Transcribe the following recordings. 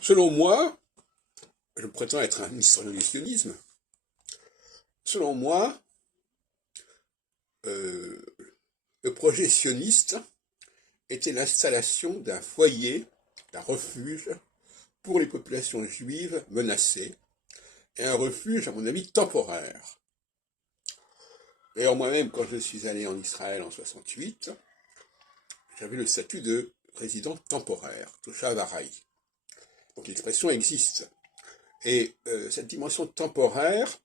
Selon moi, je prétends être un historien du sionisme, selon moi, euh, le projet sioniste était l'installation d'un foyer, d'un refuge pour les populations juives menacées, et un refuge, à mon avis, temporaire. D'ailleurs, moi-même, quand je suis allé en Israël en 68, j'avais le statut de résident temporaire, Toshav Arai. Donc l'expression existe. Et cette dimension temporaire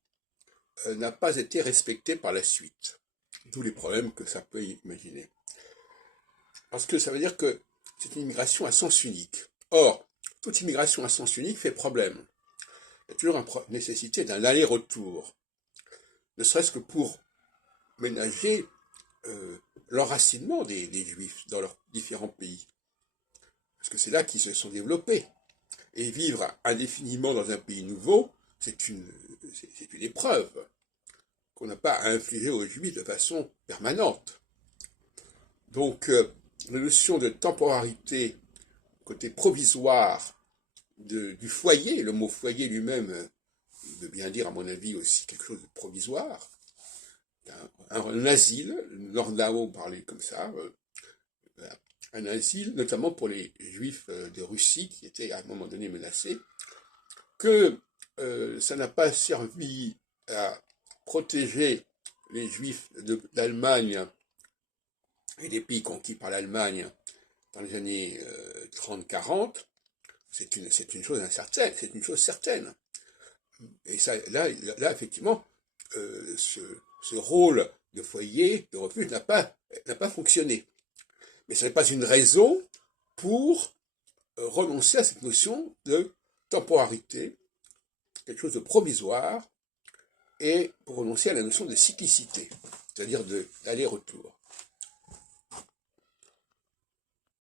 n'a pas été respectée par la suite. D'où les problèmes que ça peut imaginer. Parce que ça veut dire que c'est une immigration à sens unique. Or, toute immigration à sens unique fait problème. Il y a toujours une nécessité d'un aller-retour, ne serait-ce que pour ménager l'enracinement des Juifs dans leurs différents pays. Parce que c'est là qu'ils se sont développés. Et vivre indéfiniment dans un pays nouveau, c'est une épreuve qu'on n'a pas à infliger aux Juifs de façon permanente. Donc, la notion de temporarité, côté provisoire du foyer, le mot foyer lui-même veut bien dire, à mon avis, aussi quelque chose de provisoire. Un asile, Nordao parlait comme ça, un asile, notamment pour les Juifs de Russie qui étaient à un moment donné menacés, que ça n'a pas servi à protéger les Juifs d'Allemagne et des pays conquis par l'Allemagne dans les années 30-40, c'est une chose incertaine, c'est une chose certaine. Et ça, là effectivement, ce rôle de foyer, de refuge n'a pas fonctionné. Mais ce n'est pas une raison pour renoncer à cette notion de temporarité, quelque chose de provisoire, et pour renoncer à la notion de cyclicité, c'est-à-dire d'aller-retour.